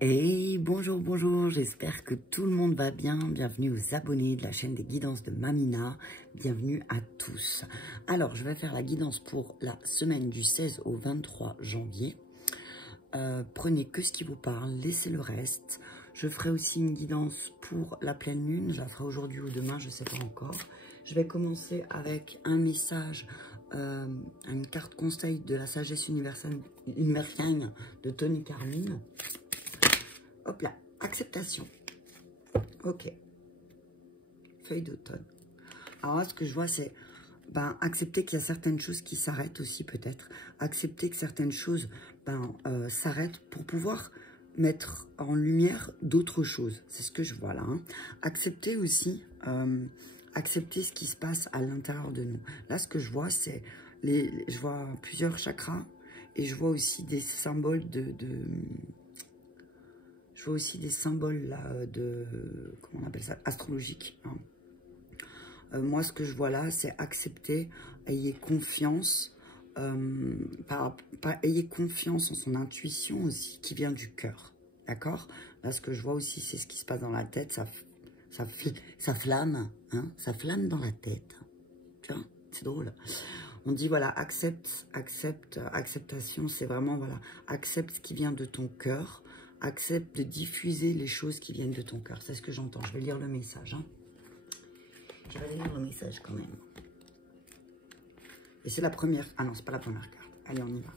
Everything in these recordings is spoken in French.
Hey, bonjour, bonjour, j'espère que tout le monde va bien. Bienvenue aux abonnés de la chaîne des guidances de Mamina. Bienvenue à tous. Alors, je vais faire la guidance pour la semaine du 16 au 23 janvier. Prenez que ce qui vous parle, laissez le reste. Je ferai aussi une guidance pour la pleine lune. Je la ferai aujourd'hui ou demain, je ne sais pas encore. Je vais commencer avec un message, une carte conseil de la sagesse universelle de Tony Carmine. Hop là, acceptation. Ok. Feuille d'automne. Alors là, ce que je vois, c'est accepter qu'il y a certaines choses qui s'arrêtent aussi peut-être. Accepter que certaines choses s'arrêtent pour pouvoir mettre en lumière d'autres choses. C'est ce que je vois là. Hein. Accepter aussi, accepter ce qui se passe à l'intérieur de nous. Là, ce que je vois, c'est, je vois plusieurs chakras et je vois aussi des symboles je vois aussi des symboles là comment on appelle ça, astrologiques. Hein. Moi, ce que je vois là, c'est accepter, ayez confiance, ayez confiance en son intuition aussi, qui vient du cœur. D'accord? Là, ce que je vois aussi, c'est ce qui se passe dans la tête, ça flamme, hein, ça flamme dans la tête. Tu vois? C'est drôle. On dit, voilà, acceptation, c'est vraiment, voilà, accepte ce qui vient de ton cœur, accepte de diffuser les choses qui viennent de ton cœur. C'est ce que j'entends. Je vais lire le message. Hein. Je vais lire le message quand même. Et c'est la première... Ah non, c'est pas la première carte. Allez, on y va.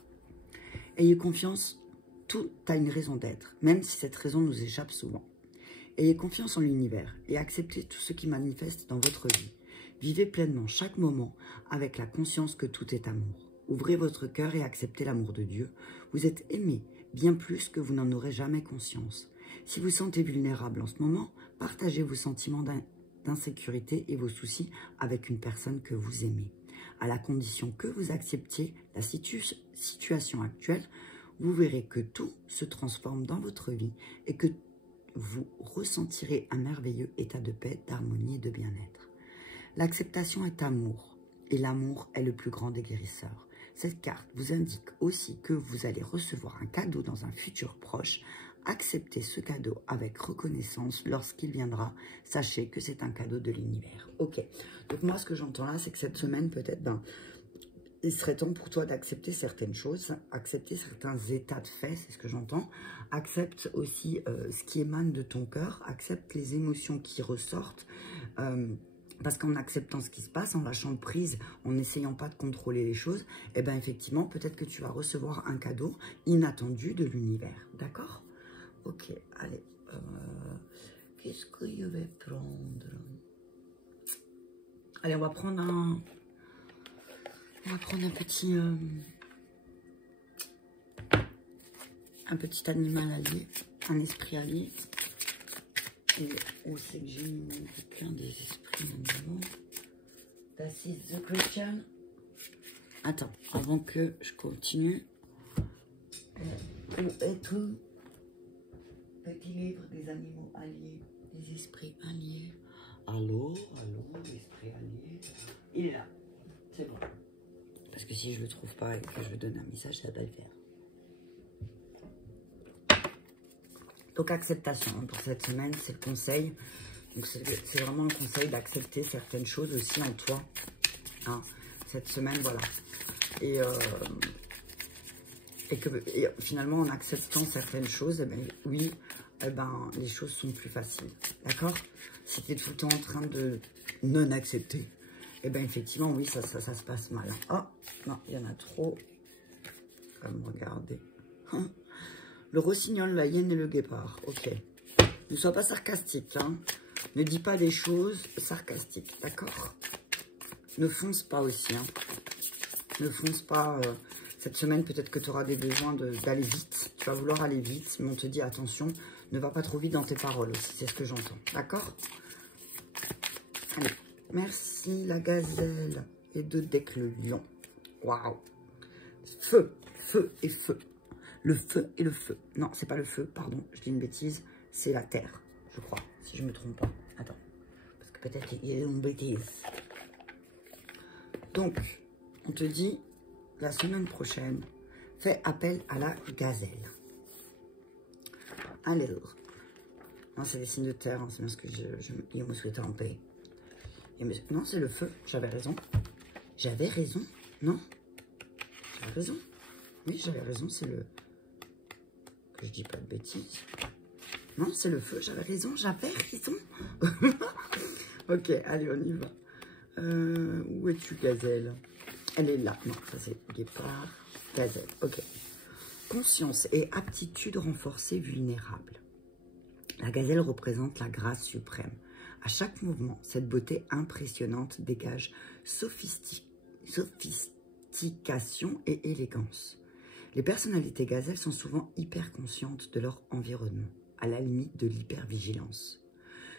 Ayez confiance, tout a une raison d'être, même si cette raison nous échappe souvent. Ayez confiance en l'univers et acceptez tout ce qui manifeste dans votre vie. Vivez pleinement chaque moment avec la conscience que tout est amour. Ouvrez votre cœur et acceptez l'amour de Dieu. Vous êtes aimé bien plus que vous n'en aurez jamais conscience. Si vous sentez vulnérable en ce moment, partagez vos sentiments d'insécurité et vos soucis avec une personne que vous aimez. À la condition que vous acceptiez la situation actuelle, vous verrez que tout se transforme dans votre vie et que vous ressentirez un merveilleux état de paix, d'harmonie et de bien-être. L'acceptation est amour, et l'amour est le plus grand des guérisseurs. Cette carte vous indique aussi que vous allez recevoir un cadeau dans un futur proche. Acceptez ce cadeau avec reconnaissance lorsqu'il viendra. Sachez que c'est un cadeau de l'univers. Ok, donc moi ce que j'entends là, c'est que cette semaine peut-être, il serait temps pour toi d'accepter certaines choses, accepter certains états de fait, c'est ce que j'entends. Accepte aussi ce qui émane de ton cœur, accepte les émotions qui ressortent. Parce qu'en acceptant ce qui se passe, en lâchant prise, en n'essayant pas de contrôler les choses, eh bien effectivement, peut-être que tu vas recevoir un cadeau inattendu de l'univers. D'accord? Ok, allez. Qu'est-ce que je vais prendre? Allez, on va prendre un petit animal allié, un esprit allié. Et où c'est que j'ai mis plein des esprits maintenant. Das ist the Christian. Attends, avant que je continue. Être petit livre des animaux alliés, des esprits alliés. Allô, l'esprit allié. Il est là, c'est bon. Parce que si je le trouve pas et que je donne un message, ça va le faire. Donc, acceptation pour cette semaine, c'est le conseil. Donc, c'est vraiment un conseil d'accepter certaines choses aussi en toi. Hein, cette semaine, voilà. Et finalement, en acceptant certaines choses, eh ben, oui, les choses sont plus faciles. D'accord? Si tu es tout le temps en train de non accepter, eh bien, effectivement, oui, ça se passe mal. Oh, non, il y en a trop. Comme regardez. Le rossignol, la hyène et le guépard. Ok. Ne sois pas sarcastique. Hein. Ne dis pas des choses sarcastiques. D'accord? Ne fonce pas aussi. Hein. Ne fonce pas. Cette semaine, peut-être que tu auras des besoins d'aller vite. Tu vas vouloir aller vite. Mais on te dit, attention, ne va pas trop vite dans tes paroles aussi. C'est ce que j'entends. D'accord? Allez. Merci, la gazelle. Et deux decks, le lion. Waouh. Feu, feu et feu. Le feu et le feu. Non, c'est pas le feu, pardon, je dis une bêtise. C'est la terre, je crois, si je me trompe pas. Attends, parce que peut-être qu'il y a une bêtise. Donc, on te dit, la semaine prochaine, fais appel à la gazelle. Alors, non, c'est des signes de terre, hein, c'est bien ce que ils me souhaitaient en paix. Non, c'est le feu, j'avais raison. J'avais raison, non? J'avais raison. Oui, j'avais raison, c'est le... Que je dis pas de bêtises. Non, c'est le feu, j'avais raison, Ok, allez, on y va. Où es-tu, gazelle? Elle est là. Non, ça c'est guépard, gazelle, ok. Conscience et aptitude renforcée vulnérable. La gazelle représente la grâce suprême. À chaque mouvement, cette beauté impressionnante dégage sophistication et élégance. Les personnalités gazelles sont souvent hyper conscientes de leur environnement, à la limite de l'hypervigilance.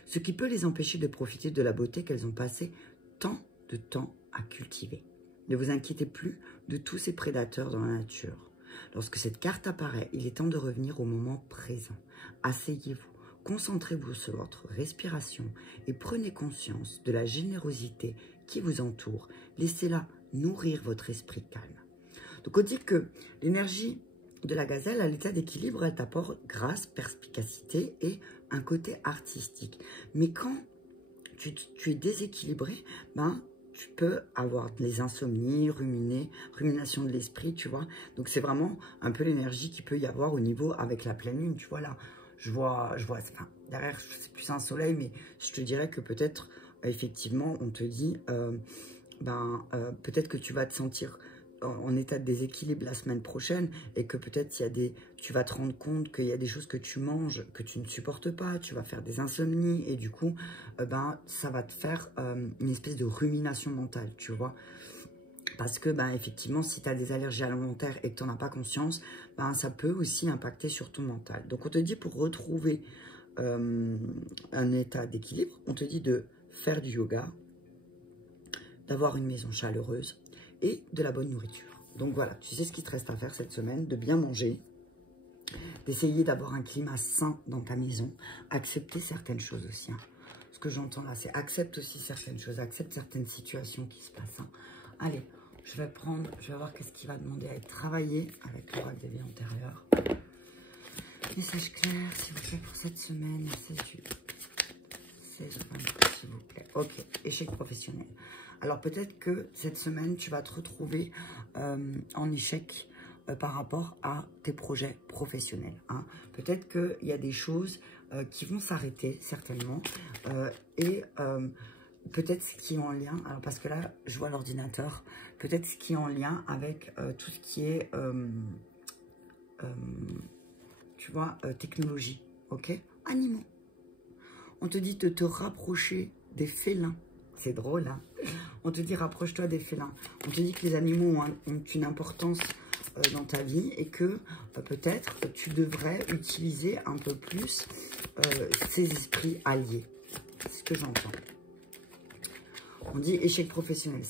Ce qui peut les empêcher de profiter de la beauté qu'elles ont passé tant de temps à cultiver. Ne vous inquiétez plus de tous ces prédateurs dans la nature. Lorsque cette carte apparaît, il est temps de revenir au moment présent. Asseyez-vous, concentrez-vous sur votre respiration et prenez conscience de la générosité qui vous entoure. Laissez-la nourrir votre esprit calme. Donc on dit que l'énergie de la gazelle, à l'état d'équilibre, elle t'apporte grâce, perspicacité et un côté artistique. Mais quand tu es déséquilibré, ben, tu peux avoir des insomnies, rumination de l'esprit, tu vois. Donc, c'est vraiment un peu l'énergie qu'il peut y avoir au niveau avec la pleine lune, tu vois, là. Je vois enfin, derrière, c'est plus un soleil, mais je te dirais que peut-être, effectivement, on te dit, peut-être que tu vas te sentir en état de déséquilibre la semaine prochaine et que peut-être tu vas te rendre compte qu'il y a des choses que tu manges que tu ne supportes pas, tu vas faire des insomnies et du coup, ça va te faire une espèce de rumination mentale, tu vois. Parce que, effectivement, si tu as des allergies alimentaires et que tu n'en as pas conscience, ça peut aussi impacter sur ton mental. Donc, on te dit pour retrouver un état d'équilibre, on te dit de faire du yoga, d'avoir une maison chaleureuse, et de la bonne nourriture. Donc voilà, tu sais ce qu'il te reste à faire cette semaine, de bien manger, d'essayer d'avoir un climat sain dans ta maison, accepter certaines choses aussi. Hein. Ce que j'entends là, c'est accepte aussi certaines choses, accepte certaines situations qui se passent. Hein. Allez, je vais voir qu'est-ce qui va demander à être travaillé avec l'oracle des vies antérieures. Message clair, s'il vous plaît, pour cette semaine, 16 s'il vous plaît. Ok, échec professionnel. Alors peut-être que cette semaine, tu vas te retrouver en échec par rapport à tes projets professionnels. Hein. Peut-être qu'il y a des choses qui vont s'arrêter, certainement. Et peut-être ce qui est en lien, alors parce que là, je vois l'ordinateur, peut-être ce qui est en lien avec tout ce qui est, tu vois, technologie. Ok? Animaux. On te dit de te rapprocher des félins. C'est drôle, hein? On te dit rapproche-toi des félins. On te dit que les animaux ont une importance dans ta vie et que peut-être tu devrais utiliser un peu plus ces esprits alliés. C'est ce que j'entends. On dit échec professionnel.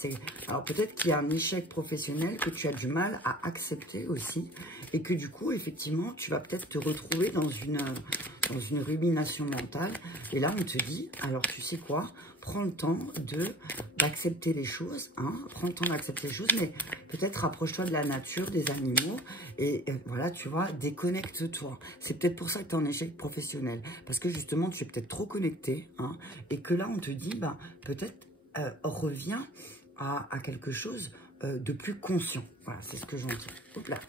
Alors peut-être qu'il y a un échec professionnel que tu as du mal à accepter aussi et que du coup, effectivement, tu vas peut-être te retrouver dans une rumination mentale. Et là, on te dit, alors tu sais quoi, prends le temps d'accepter les choses, hein, prends le temps d'accepter les choses, mais peut-être rapproche-toi de la nature, des animaux, et voilà, tu vois, déconnecte-toi. C'est peut-être pour ça que tu es en échec professionnel, parce que justement, tu es peut-être trop connecté, hein, et que là, on te dit, peut-être reviens à quelque chose de plus conscient. Voilà, c'est ce que j'en dis. Hop là.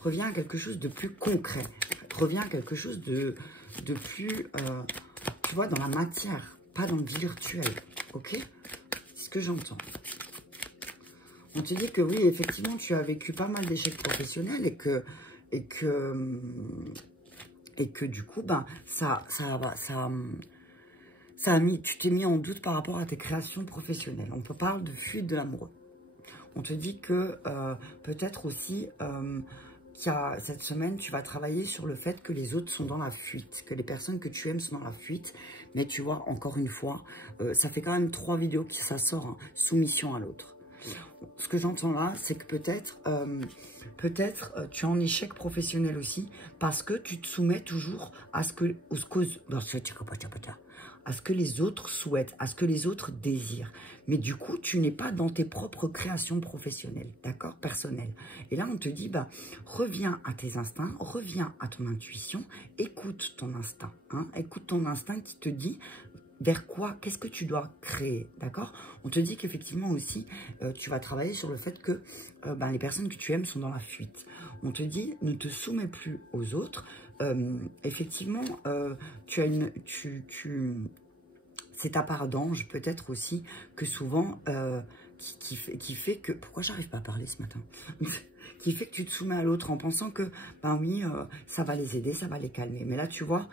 Reviens à quelque chose de plus concret. Reviens à quelque chose de plus, tu vois, dans la matière, pas dans le virtuel, ok? C'est ce que j'entends. On te dit que oui, effectivement, tu as vécu pas mal d'échecs professionnels et que du coup, tu t'es mis en doute par rapport à tes créations professionnelles. On peut parler de fuite de l'amoureux. On te dit que peut-être aussi... cette semaine, tu vas travailler sur le fait que les autres sont dans la fuite, que les personnes que tu aimes sont dans la fuite. Mais tu vois, encore une fois, ça fait quand même 3 vidéos que ça sort, hein, soumission à l'autre. Ce que j'entends là, c'est que peut-être tu es en échec professionnel aussi parce que tu te soumets toujours à ce que, à ce que les autres souhaitent, à ce que les autres désirent. Mais du coup, tu n'es pas dans tes propres créations professionnelles, d'accord, personnelles. Et là, on te dit, bah, reviens à tes instincts, reviens à ton intuition, écoute ton instinct, hein, écoute ton instinct qui te dit vers quoi, qu'est-ce que tu dois créer, d'accord? On te dit qu'effectivement aussi, tu vas travailler sur le fait que les personnes que tu aimes sont dans la fuite. On te dit, ne te soumets plus aux autres. Effectivement, tu as c'est ta part d'ange, peut-être aussi, que souvent, qui fait que... Pourquoi j'arrive pas à parler ce matin? Qui fait que tu te soumets à l'autre en pensant que, ben oui, ça va les aider, ça va les calmer. Mais là, tu vois,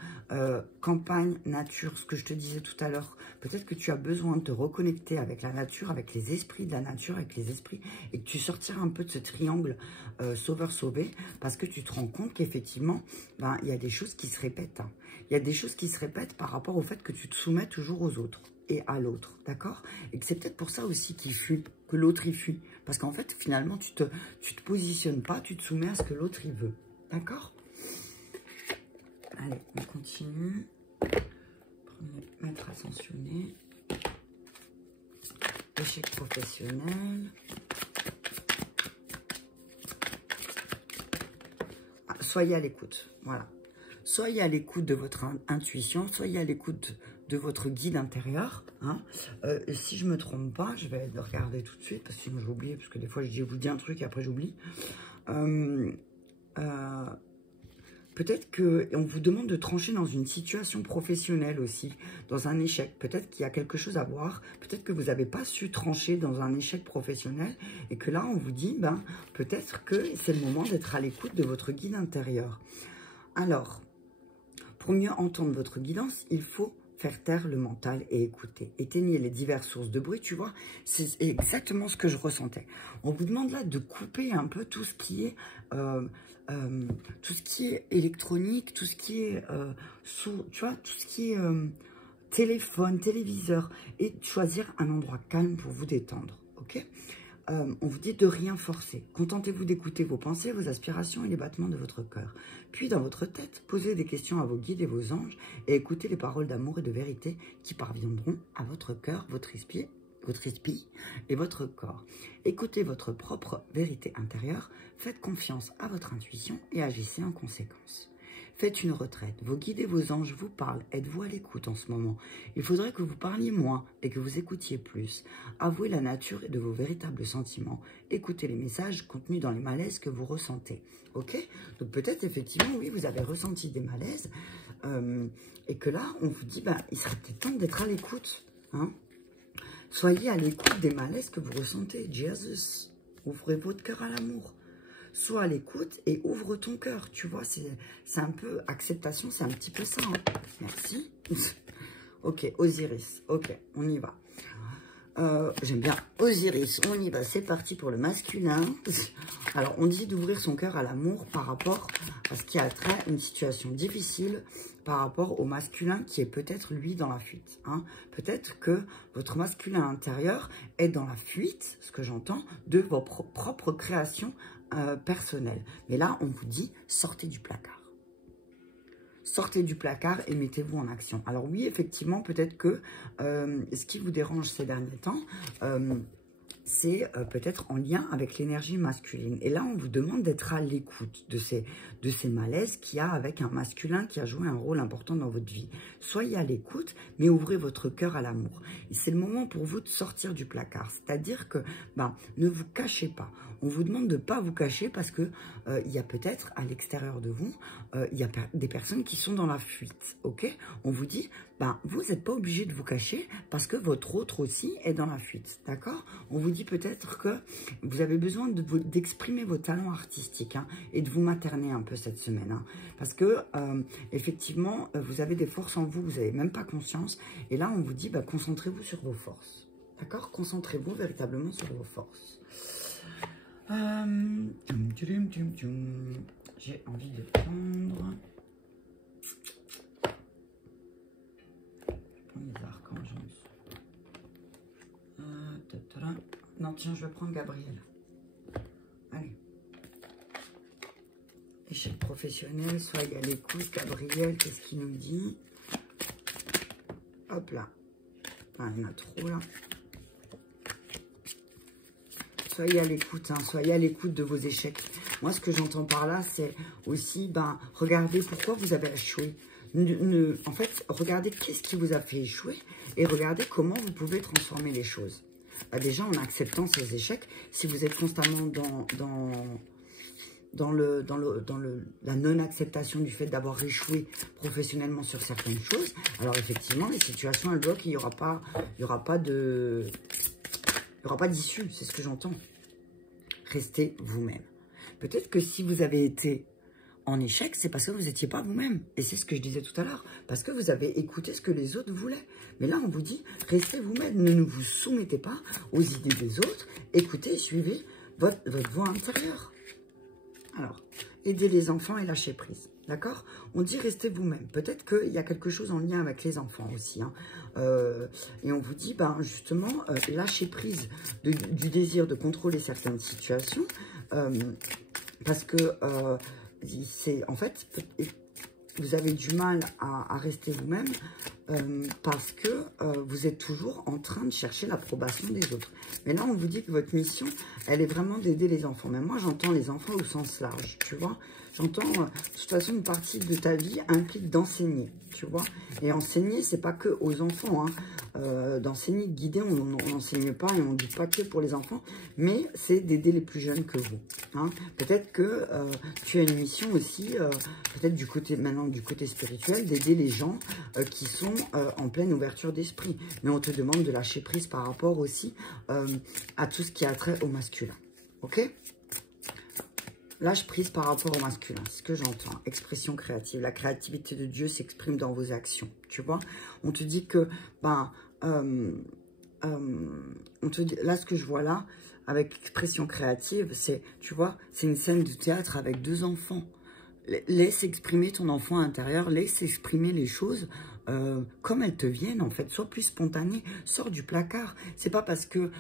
campagne, nature, ce que je te disais tout à l'heure, peut-être que tu as besoin de te reconnecter avec la nature, avec les esprits de la nature, avec les esprits, et que tu sortiras un peu de ce triangle sauveur-sauvé, parce que tu te rends compte qu'effectivement, ben, il y a des choses qui se répètent. Hein. Il y a des choses qui se répètent par rapport au fait que tu te soumets toujours aux autres et à l'autre, d'accord? Et que c'est peut-être pour ça aussi qu'il fuit, que l'autre il fuit. Parce qu'en fait, finalement, tu te positionnes pas, tu te soumets à ce que l'autre il veut, d'accord? Allez, on continue. Premier maître ascensionné. Échec professionnel. Ah, soyez à l'écoute, voilà. Soyez à l'écoute de votre intuition, soyez à l'écoute de votre guide intérieur. Hein. Si je ne me trompe pas, je vais le regarder tout de suite, parce que sinon j'ai oublié, parce que des fois je vous dis un truc et après j'oublie. Peut-être qu'on vous demande de trancher dans une situation professionnelle aussi, dans un échec. Peut-être qu'il y a quelque chose à voir, peut-être que vous n'avez pas su trancher dans un échec professionnel, et que là on vous dit, ben, peut-être que c'est le moment d'être à l'écoute de votre guide intérieur. Alors, pour mieux entendre votre guidance, il faut faire taire le mental et écouter. Éteignez les diverses sources de bruit, tu vois. C'est exactement ce que je ressentais. On vous demande là de couper un peu tout ce qui est, électronique, tout ce qui est, tu vois, tout ce qui est téléphone, téléviseur, et choisir un endroit calme pour vous détendre, ok? On vous dit de rien forcer. Contentez-vous d'écouter vos pensées, vos aspirations et les battements de votre cœur. Puis, dans votre tête, posez des questions à vos guides et vos anges et écoutez les paroles d'amour et de vérité qui parviendront à votre cœur, votre esprit et votre corps. Écoutez votre propre vérité intérieure, faites confiance à votre intuition et agissez en conséquence. Faites une retraite, vos guides et vos anges vous parlent, êtes-vous à l'écoute en ce moment? Il faudrait que vous parliez moins et que vous écoutiez plus. Avouez la nature de vos véritables sentiments. Écoutez les messages contenus dans les malaises que vous ressentez. Ok? Donc peut-être effectivement, oui, vous avez ressenti des malaises et que là, on vous dit, bah, il serait peut-être temps d'être à l'écoute. Hein? Soyez à l'écoute des malaises que vous ressentez. Jesus, ouvrez votre cœur à l'amour. Sois à l'écoute et ouvre ton cœur. Tu vois, c'est un peu acceptation, c'est un petit peu ça. Hein. Merci. Ok, Osiris. Ok, on y va. J'aime bien Osiris. On y va. C'est parti pour le masculin. Alors, on dit d'ouvrir son cœur à l'amour par rapport à ce qui a trait à une situation difficile par rapport au masculin qui est peut-être, lui, dans la fuite. Hein. Peut-être que votre masculin intérieur est dans la fuite, ce que j'entends, de vos propres créations personnelles. Mais là, on vous dit, sortez du placard. Sortez du placard et mettez-vous en action. Alors oui, effectivement, peut-être que ce qui vous dérange ces derniers temps, c'est peut-être en lien avec l'énergie masculine. Et là, on vous demande d'être à l'écoute de ces malaises qu'il y a avec un masculin qui a joué un rôle important dans votre vie. Soyez à l'écoute, mais ouvrez votre cœur à l'amour. C'est le moment pour vous de sortir du placard. C'est-à-dire que ne vous cachez pas. On vous demande de ne pas vous cacher parce que il y a peut-être à l'extérieur de vous, il y a des personnes qui sont dans la fuite. Ok? On vous dit, vous n'êtes pas obligé de vous cacher parce que votre autre aussi est dans la fuite. D'accord? On vous dit peut-être que vous avez besoin d'exprimer vos talents artistiques et de vous materner un peu cette semaine. Hein, parce que, effectivement, vous avez des forces en vous, vous n'avez même pas conscience. Et là, on vous dit, concentrez-vous sur vos forces. D'accord? Concentrez-vous véritablement sur vos forces. J'ai envie de prendre... les archanges. Non, tiens, je vais prendre Gabriel. Allez. Échec professionnel, soyez à l'écoute. Gabriel, qu'est-ce qu'il nous dit? Hop là. Ah, il y en a trop là. Soyez à l'écoute, hein, soyez à l'écoute de vos échecs. Moi, ce que j'entends par là, c'est aussi, regardez pourquoi vous avez échoué. En fait, regardez qu'est-ce qui vous a fait échouer et regardez comment vous pouvez transformer les choses. Déjà, en acceptant ces échecs, si vous êtes constamment dans la non-acceptation du fait d'avoir échoué professionnellement sur certaines choses, alors effectivement, les situations, elles bloquent, il n'y aura pas d'issue, c'est ce que j'entends. Restez vous-même. Peut-être que si vous avez été en échec, c'est parce que vous n'étiez pas vous-même. Et c'est ce que je disais tout à l'heure. Parce que vous avez écouté ce que les autres voulaient. Mais là, on vous dit, restez vous-même. Ne vous soumettez pas aux idées des autres. Écoutez et suivez votre voix intérieure. Alors, aidez les enfants et lâchez prise. D'accord? On dit restez vous-même. Peut-être qu'il y a quelque chose en lien avec les enfants aussi. Hein. Et on vous dit, justement, lâchez prise du désir de contrôler certaines situations. Parce que... en fait, vous avez du mal à rester vous-même parce que vous êtes toujours en train de chercher l'approbation des autres. Mais là, on vous dit que votre mission, elle est vraiment d'aider les enfants. Mais moi, j'entends les enfants au sens large, tu vois. J'entends, de toute façon, une partie de ta vie implique d'enseigner, tu vois. Et enseigner, c'est pas que aux enfants, hein. D'enseigner, de guider, on n'enseigne pas et on ne dit pas que pour les enfants, mais c'est d'aider les plus jeunes que vous. Hein. Peut-être que tu as une mission aussi, peut-être du côté spirituel, d'aider les gens qui sont en pleine ouverture d'esprit. Mais on te demande de lâcher prise par rapport aussi à tout ce qui a trait au masculin. Ok ? Lâche prise par rapport au masculin, c'est ce que j'entends. Expression créative. La créativité de Dieu s'exprime dans vos actions. Tu vois, on te dit que, on te dit, là, ce que je vois là, avec expression créative, c'est, tu vois, c'est une scène de théâtre avec deux enfants. Laisse exprimer ton enfant intérieur, laisse exprimer les choses comme elles te viennent, en fait. Sois plus spontané, sors du placard. C'est pas parce que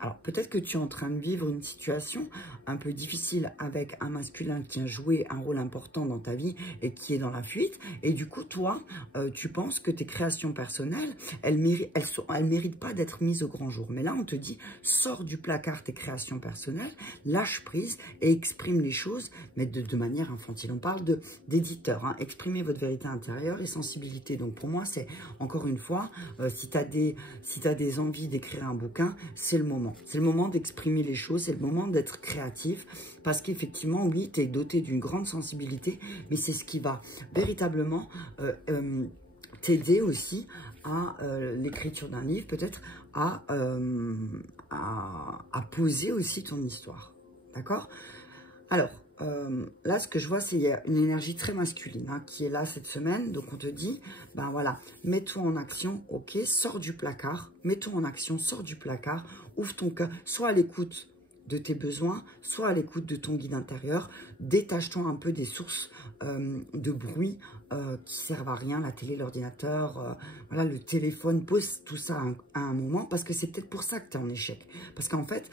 Alors, peut-être que tu es en train de vivre une situation un peu difficile avec un masculin qui a joué un rôle important dans ta vie et qui est dans la fuite. Et du coup, toi, tu penses que tes créations personnelles, elles méritent pas d'être mises au grand jour. Mais là, on te dit, sors du placard tes créations personnelles, lâche prise et exprime les choses, mais de manière infantile. On parle d'éditeur, hein. Exprimez votre vérité intérieure et sensibilité. Donc, pour moi, c'est, encore une fois, si tu as des envies d'écrire un bouquin, c'est le moment. C'est le moment d'exprimer les choses, c'est le moment d'être créatif, parce qu'effectivement, oui, tu es doté d'une grande sensibilité, mais c'est ce qui va véritablement t'aider aussi à l'écriture d'un livre, peut-être à poser aussi ton histoire. D'accord? Alors, là, ce que je vois, c'est qu'il y a une énergie très masculine hein, qui est là cette semaine. Donc, on te dit, ben voilà, mets-toi en action, ok, sors du placard, mets-toi en action, sors du placard, ouvre ton cœur, sois à l'écoute de tes besoins, sois à l'écoute de ton guide intérieur, détache-toi un peu des sources de bruit qui servent à rien, la télé, l'ordinateur, voilà, le téléphone, pose tout ça à un moment, parce que c'est peut-être pour ça que tu es en échec. Parce qu'en fait,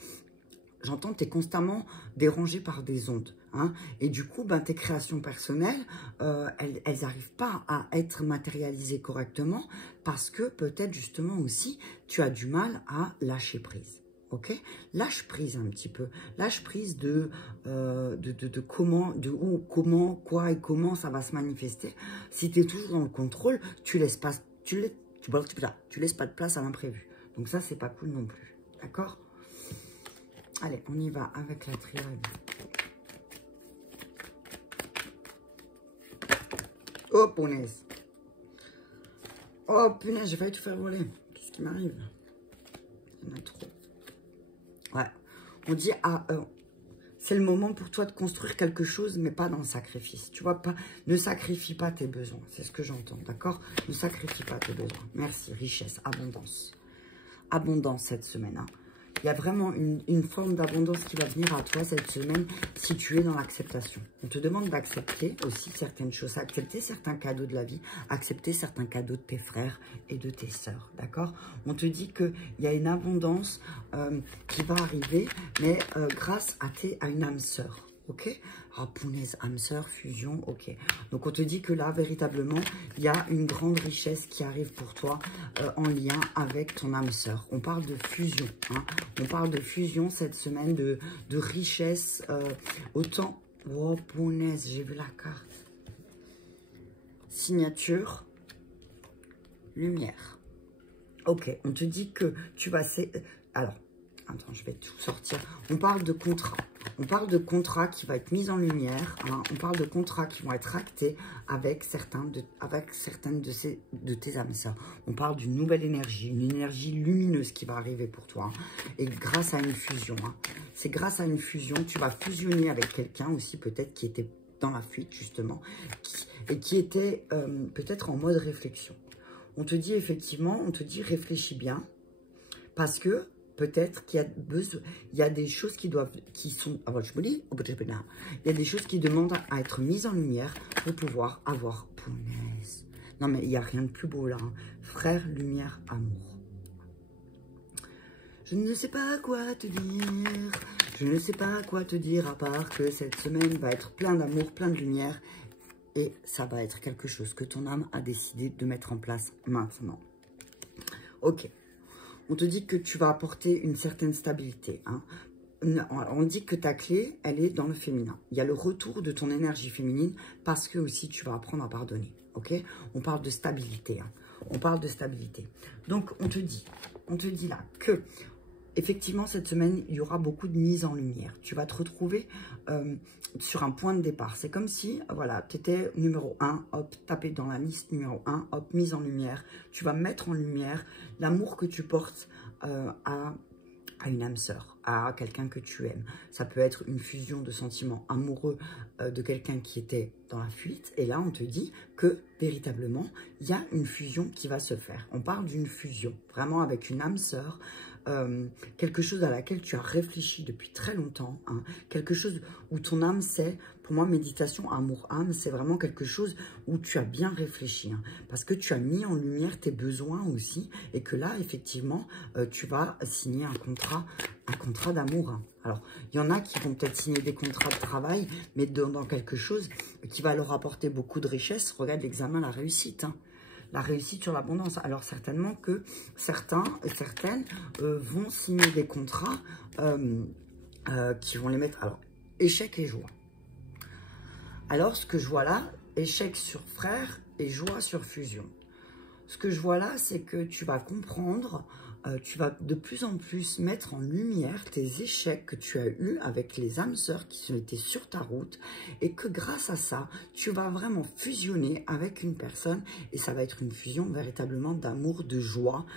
j'entends que tu es constamment dérangé par des ondes. Hein, et du coup, ben, tes créations personnelles, elles n'arrivent pas à être matérialisées correctement parce que peut-être justement aussi, tu as du mal à lâcher prise. Ok? Lâche prise un petit peu. Lâche prise de comment, comment, quoi et comment ça va se manifester. Si tu es toujours dans le contrôle, tu laisses pas de place à l'imprévu. Donc ça, c'est pas cool non plus. D'accord? Allez, on y va avec la triade. Oh, punaise. Oh, punaise, j'ai failli tout faire voler. Qu'est-ce qui m'arrive? Il y en a trop. Ouais. On dit, c'est le moment pour toi de construire quelque chose, mais pas dans le sacrifice. Tu vois, ne sacrifie pas tes besoins. C'est ce que j'entends, d'accord? Ne sacrifie pas tes besoins. Merci, richesse, abondance. Abondance cette semaine, hein. Il y a vraiment une forme d'abondance qui va venir à toi cette semaine si tu es dans l'acceptation. On te demande d'accepter aussi certaines choses, accepter certains cadeaux de la vie, accepter certains cadeaux de tes frères et de tes sœurs, d'accord? On te dit qu'il y a une abondance qui va arriver, mais grâce à une âme sœur. Ok? Ah, punaise, âme sœur, fusion, ok. Donc, on te dit que là, véritablement, il y a une grande richesse qui arrive pour toi en lien avec ton âme sœur. On parle de fusion, hein. On parle de fusion cette semaine, de richesse, autant... Oh, punaise, j'ai vu la carte. Signature, lumière. Ok, on te dit que tu vas... Alors, attends, je vais tout sortir. On parle de contrat. On parle de contrats qui vont être mis en lumière. Hein. On parle de contrats qui vont être actés avec certaines de tes âmes sœurs. On parle d'une nouvelle énergie, une énergie lumineuse qui va arriver pour toi. Hein. Et grâce à une fusion. Hein. C'est grâce à une fusion, tu vas fusionner avec quelqu'un aussi peut-être qui était dans la fuite justement. Et qui était peut-être en mode réflexion. On te dit effectivement, on te dit réfléchis bien. Parce que peut-être qu'il y a besoin, il y a des choses qui sont, il y a des choses qui demandent à être mises en lumière pour pouvoir avoir, punaise. Non mais il n'y a rien de plus beau là, hein. Frère, lumière, amour. Je ne sais pas quoi te dire, je ne sais pas quoi te dire à part que cette semaine va être plein d'amour, plein de lumière et ça va être quelque chose que ton âme a décidé de mettre en place maintenant. Ok. On te dit que tu vas apporter une certaine stabilité. Hein. On dit que ta clé, elle est dans le féminin. Il y a le retour de ton énergie féminine parce que aussi tu vas apprendre à pardonner. Ok? On parle de stabilité. Hein. On parle de stabilité. Donc, on te dit là que, effectivement, cette semaine, il y aura beaucoup de mise en lumière. Tu vas te retrouver sur un point de départ. C'est comme si, voilà, tu étais numéro 1, hop, tapé dans la liste numéro 1, hop, mise en lumière. Tu vas mettre en lumière l'amour que tu portes à une âme sœur, à quelqu'un que tu aimes. Ça peut être une fusion de sentiments amoureux de quelqu'un qui était dans la fuite. Et là, on te dit que, véritablement, il y a une fusion qui va se faire. On parle d'une fusion, vraiment avec une âme sœur, quelque chose à laquelle tu as réfléchi depuis très longtemps, hein, quelque chose où ton âme sait, pour moi, méditation, amour, âme, c'est vraiment quelque chose où tu as bien réfléchi, hein, parce que tu as mis en lumière tes besoins aussi, et que là, effectivement, tu vas signer un contrat d'amour. Hein. Alors, il y en a qui vont peut-être signer des contrats de travail, mais dans quelque chose qui va leur apporter beaucoup de richesse. Regarde l'examen, la réussite, hein. La réussite sur l'abondance. Alors, certainement que certains et certaines vont signer des contrats qui vont les mettre... Alors, échec et joie. Alors, ce que je vois là, échec sur frère et joie sur fusion. Ce que je vois là, c'est que tu vas comprendre, tu vas de plus en plus mettre en lumière tes échecs que tu as eus avec les âmes sœurs qui ont été sur ta route et que grâce à ça, tu vas vraiment fusionner avec une personne et ça va être une fusion véritablement d'amour, de joie.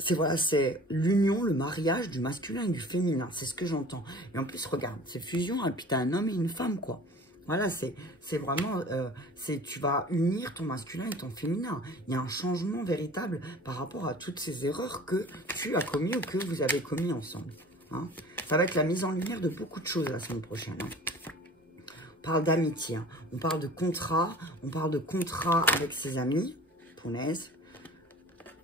C'est l'union, le mariage du masculin et du féminin, c'est ce que j'entends. Et en plus, regarde, c'est fusion et puis tu as un homme et une femme, quoi. Voilà, c'est vraiment, tu vas unir ton masculin et ton féminin. Il y a un changement véritable par rapport à toutes ces erreurs que tu as commises ou que vous avez commis ensemble. Hein. Ça va être la mise en lumière de beaucoup de choses la semaine prochaine. Hein. On parle d'amitié, hein. On parle de contrat, avec ses amis, punaise.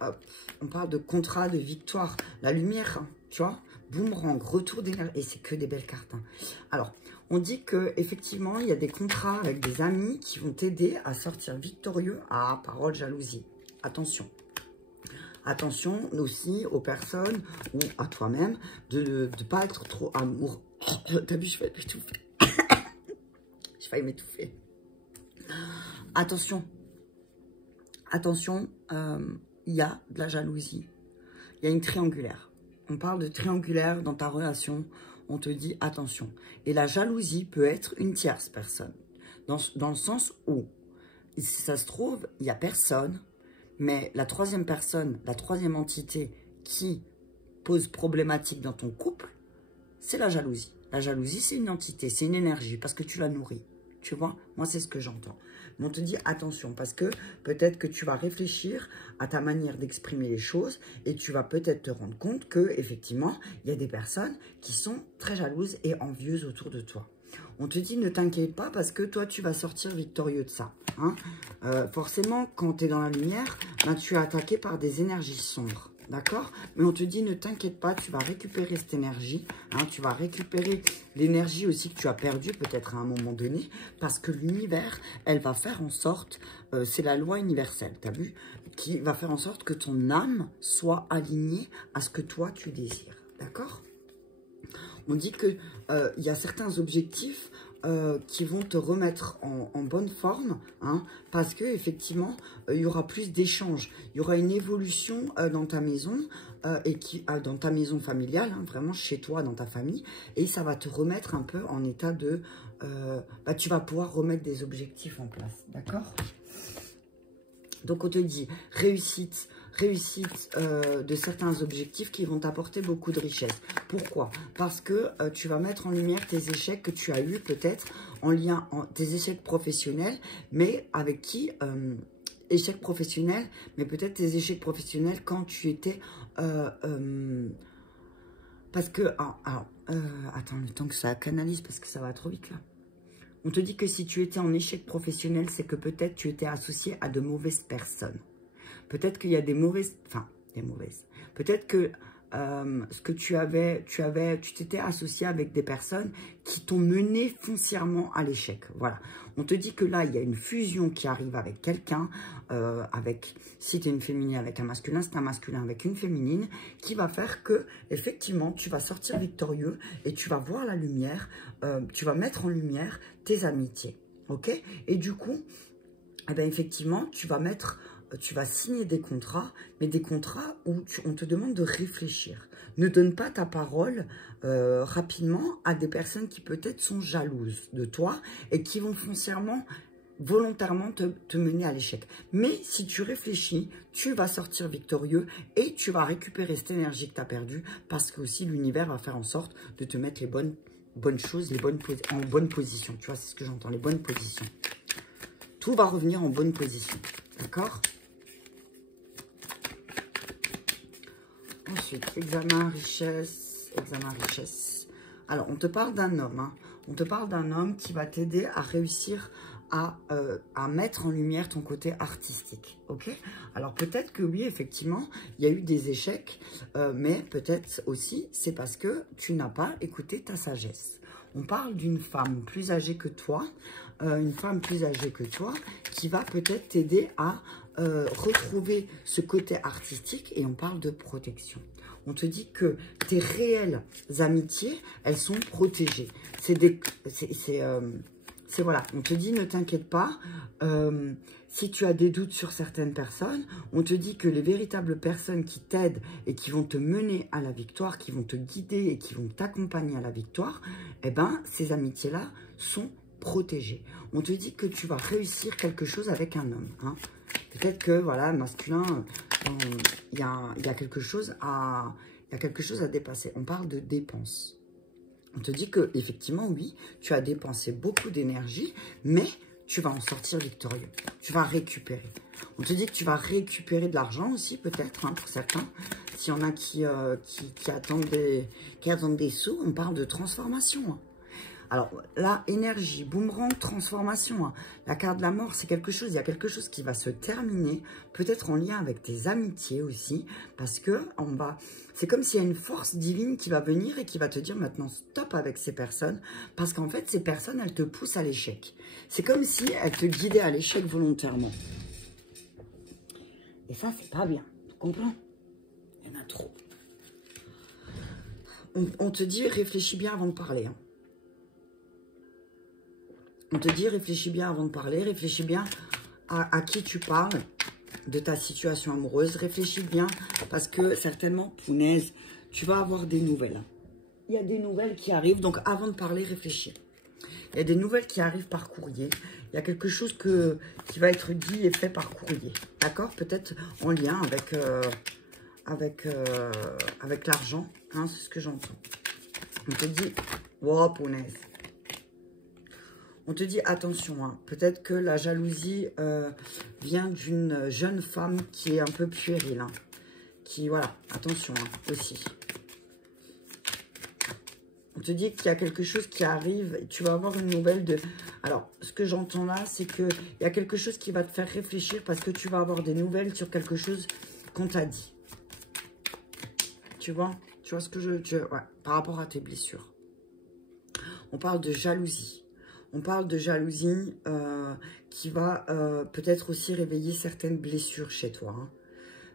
Hop. On parle de contrat, de victoire, la lumière, hein, tu vois. Boomerang, retour d'énergie, et c'est que des belles cartes. Hein. Alors, on dit qu'effectivement, il y a des contrats avec des amis qui vont t'aider à sortir victorieux. Ah, parole, jalousie. Attention. Attention aussi aux personnes ou à toi-même de ne pas être trop amoureux. T'as vu, je vais m'étouffer. Je vais m'étouffer. Attention. Attention, il y a de la jalousie. Il y a une triangulaire. On parle de triangulaire dans ta relation. On te dit attention. Et la jalousie peut être une tierce personne. Dans le sens où, si ça se trouve, il n'y a personne, mais la troisième personne, la troisième entité qui pose problématique dans ton couple, c'est la jalousie. La jalousie, c'est une entité, c'est une énergie, parce que tu la nourris. tu vois. Moi, c'est ce que j'entends. Mais on te dit attention, parce que peut-être que tu vas réfléchir à ta manière d'exprimer les choses et tu vas peut-être te rendre compte que effectivement, il y a des personnes qui sont très jalouses et envieuses autour de toi. On te dit ne t'inquiète pas parce que toi, tu vas sortir victorieux de ça. Hein. Forcément, quand tu es dans la lumière, ben, tu es attaqué par des énergies sombres. D'accord? Mais on te dit, ne t'inquiète pas, tu vas récupérer cette énergie. Hein, tu vas récupérer l'énergie aussi que tu as perdue peut-être à un moment donné. Parce que l'univers, elle va faire en sorte, c'est la loi universelle, tu as vu? Qui va faire en sorte que ton âme soit alignée à ce que toi, tu désires. D'accord? On dit qu'il y a certains objectifs qui vont te remettre en bonne forme, hein, parce que effectivement, il y aura plus d'échanges. Il y aura une évolution dans ta maison, dans ta maison familiale, hein, vraiment chez toi, dans ta famille, et ça va te remettre un peu en état de... tu vas pouvoir remettre des objectifs en place, d'accord? Donc, on te dit réussite de certains objectifs qui vont t'apporter beaucoup de richesse. Pourquoi? Parce que tu vas mettre en lumière tes échecs que tu as eus peut-être en lien, tes échecs professionnels, mais avec qui échecs professionnels, mais peut-être tes échecs professionnels quand tu étais... parce que... attends, le temps que ça canalise, parce que ça va trop vite là. On te dit que si tu étais en échec professionnel, c'est que peut-être tu étais associé à de mauvaises personnes. Peut-être qu'il y a des mauvaises... Enfin, des mauvaises. Peut-être que ce que tu t'étais associé avec des personnes qui t'ont mené foncièrement à l'échec. Voilà. On te dit que là, il y a une fusion qui arrive avec quelqu'un, si tu es une féminine avec un masculin, c'est un masculin avec une féminine, qui va faire que, effectivement, tu vas sortir victorieux et tu vas voir la lumière, tu vas mettre en lumière tes amitiés. Ok? Et du coup, eh bien, effectivement, tu vas signer des contrats, mais des contrats où on te demande de réfléchir. Ne donne pas ta parole rapidement à des personnes qui peut-être sont jalouses de toi et qui vont foncièrement, volontairement te mener à l'échec. Mais si tu réfléchis, tu vas sortir victorieux et tu vas récupérer cette énergie que tu as perdue parce que aussi l'univers va faire en sorte de te mettre les bonnes choses, en bonne position. Tu vois, c'est ce que j'entends, les bonnes positions. Tout va revenir en bonne position. D'accord? Ensuite, examen, richesse. Alors, on te parle d'un homme. Hein. On te parle d'un homme qui va t'aider à réussir à mettre en lumière ton côté artistique. Ok? Alors, peut-être que oui, effectivement, il y a eu des échecs. Mais peut-être aussi, c'est parce que tu n'as pas écouté ta sagesse. On parle d'une femme plus âgée que toi. Qui va peut-être t'aider à retrouver ce côté artistique et on parle de protection. On te dit que tes réelles amitiés, elles sont protégées. Voilà, on te dit ne t'inquiète pas, si tu as des doutes sur certaines personnes, on te dit que les véritables personnes qui t'aident et qui vont te mener à la victoire, qui vont te guider et qui vont t'accompagner à la victoire, eh ben, ces amitiés-là sont protégées. On te dit que tu vas réussir quelque chose avec un homme. Hein. Peut-être que, voilà, masculin, il y a quelque chose à dépasser. On parle de dépenses. On te dit que, effectivement, oui, tu as dépensé beaucoup d'énergie, mais tu vas en sortir victorieux. Tu vas récupérer. On te dit que tu vas récupérer de l'argent aussi, peut-être, hein, pour certains. S'il y en a qui attendent des sous, on parle de transformation. Hein. Alors, là, énergie, boomerang, transformation. Hein. La carte de la mort, c'est quelque chose. Il y a quelque chose qui va se terminer, peut-être en lien avec tes amitiés aussi, parce que c'est comme s'il y a une force divine qui va venir et qui va te dire maintenant stop avec ces personnes, parce qu'en fait, ces personnes, elles te poussent à l'échec. C'est comme si elles te guidaient à l'échec volontairement. Et ça, c'est pas bien. Tu comprends? Il y en a trop. On te dit, réfléchis bien avant de parler. Hein. On te dit, réfléchis bien avant de parler, réfléchis bien à qui tu parles de ta situation amoureuse. Réfléchis bien parce que certainement, punaise, tu vas avoir des nouvelles. Il y a des nouvelles qui arrivent, donc avant de parler, réfléchis. Il y a des nouvelles qui arrivent par courrier. Il y a quelque chose qui va être dit et fait par courrier. D'accord? Peut-être en lien avec l'argent. Hein, c'est ce que j'entends. On te dit, wow, punaise. On te dit attention, hein, peut-être que la jalousie vient d'une jeune femme qui est un peu puérile. Hein, qui, voilà, attention aussi. On te dit qu'il y a quelque chose qui arrive et tu vas avoir une nouvelle de... Alors, ce que j'entends là, c'est qu'il y a quelque chose qui va te faire réfléchir parce que tu vas avoir des nouvelles sur quelque chose qu'on t'a dit. Tu vois ce que ouais, par rapport à tes blessures. On parle de jalousie. On parle de jalousie qui va peut-être aussi réveiller certaines blessures chez toi. Hein.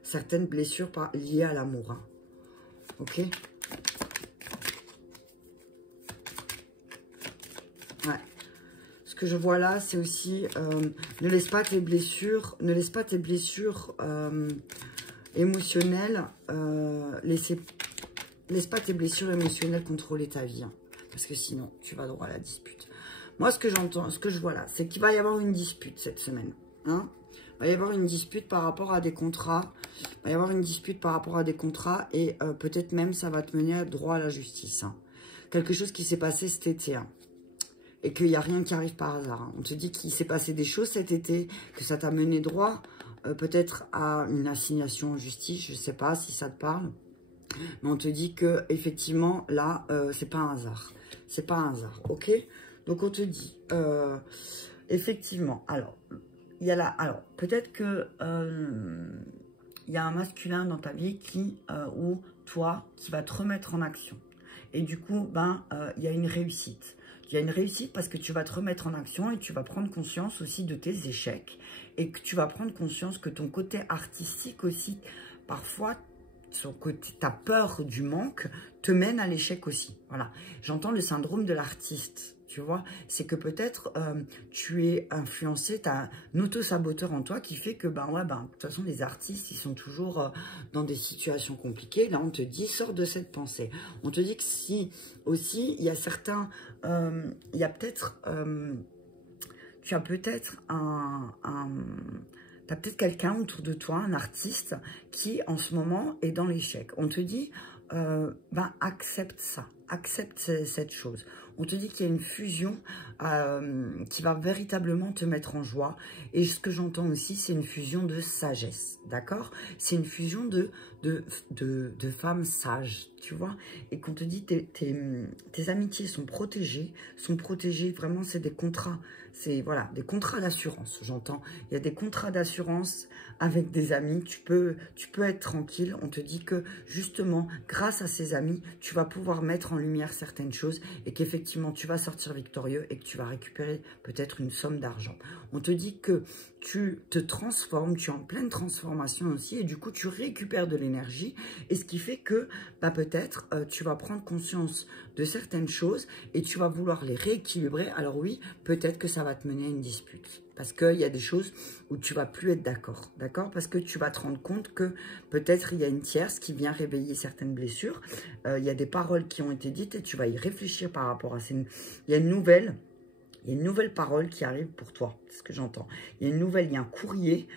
Certaines blessures liées à l'amour. Hein. Ok? Ouais. Ce que je vois là, c'est aussi ne laisse pas tes blessures, émotionnelles, laisse pas tes blessures émotionnelles contrôler ta vie. Hein, parce que sinon, tu vas droit à la dispute. Moi, ce que j'entends, ce que je vois là, c'est qu'il va y avoir une dispute cette semaine. Hein. Il va y avoir une dispute par rapport à des contrats. Il va y avoir une dispute par rapport à des contrats et peut-être même ça va te mener droit à la justice. Hein. Quelque chose qui s'est passé cet été. Hein. Et qu'il n'y a rien qui arrive par hasard. Hein. On te dit qu'il s'est passé des choses cet été, que ça t'a mené droit peut-être à une assignation en justice. Je ne sais pas si ça te parle. Mais on te dit que effectivement là, c'est pas un hasard. C'est pas un hasard, ok? Donc on te dit, effectivement, alors, il y a là, alors, peut-être que il y a un masculin dans ta vie qui, ou toi, qui va te remettre en action. Et du coup, il y a une réussite. Il y a une réussite parce que tu vas te remettre en action et tu vas prendre conscience aussi de tes échecs. Et que tu vas prendre conscience que ton côté artistique aussi, parfois, son côté, ta peur du manque te mène à l'échec aussi. Voilà. J'entends le syndrome de l'artiste. Tu vois, c'est que peut-être tu es influencé, tu as un auto-saboteur en toi qui fait que, de toute façon, les artistes, ils sont toujours dans des situations compliquées. Là, on te dit, sors de cette pensée. On te dit que si, aussi, il y a certains, il y a peut-être, tu as peut-être t'as peut-être quelqu'un autour de toi, un artiste, qui, en ce moment, est dans l'échec. On te dit, accepte ça, accepte cette chose. On te dit qu'il y a une fusion qui va véritablement te mettre en joie. Et ce que j'entends aussi, c'est une fusion de sagesse, d'accord? C'est une fusion de femmes sages, tu vois? Et qu'on te dit, tes amitiés sont protégées, vraiment, c'est des contrats. C'est, voilà, des contrats d'assurance, j'entends. Il y a des contrats d'assurance avec des amis. Tu peux être tranquille. On te dit que, justement, grâce à ces amis, tu vas pouvoir mettre en lumière certaines choses et qu'effectivement, tu vas sortir victorieux et que tu vas récupérer peut-être une somme d'argent. On te dit que tu te transformes, tu es en pleine transformation aussi et du coup, tu récupères de l'énergie et ce qui fait que, peut-être, tu vas prendre conscience de certaines choses et tu vas vouloir les rééquilibrer. Alors oui, peut-être que ça va te mener à une dispute. Parce qu'il y a des choses où tu vas plus être d'accord. D'accord? Parce que tu vas te rendre compte que peut-être il y a une tierce qui vient réveiller certaines blessures. Il y a des paroles qui ont été dites et tu vas y réfléchir par rapport à ces... Il y a une nouvelle parole qui arrive pour toi. C'est ce que j'entends. Il y a un courrier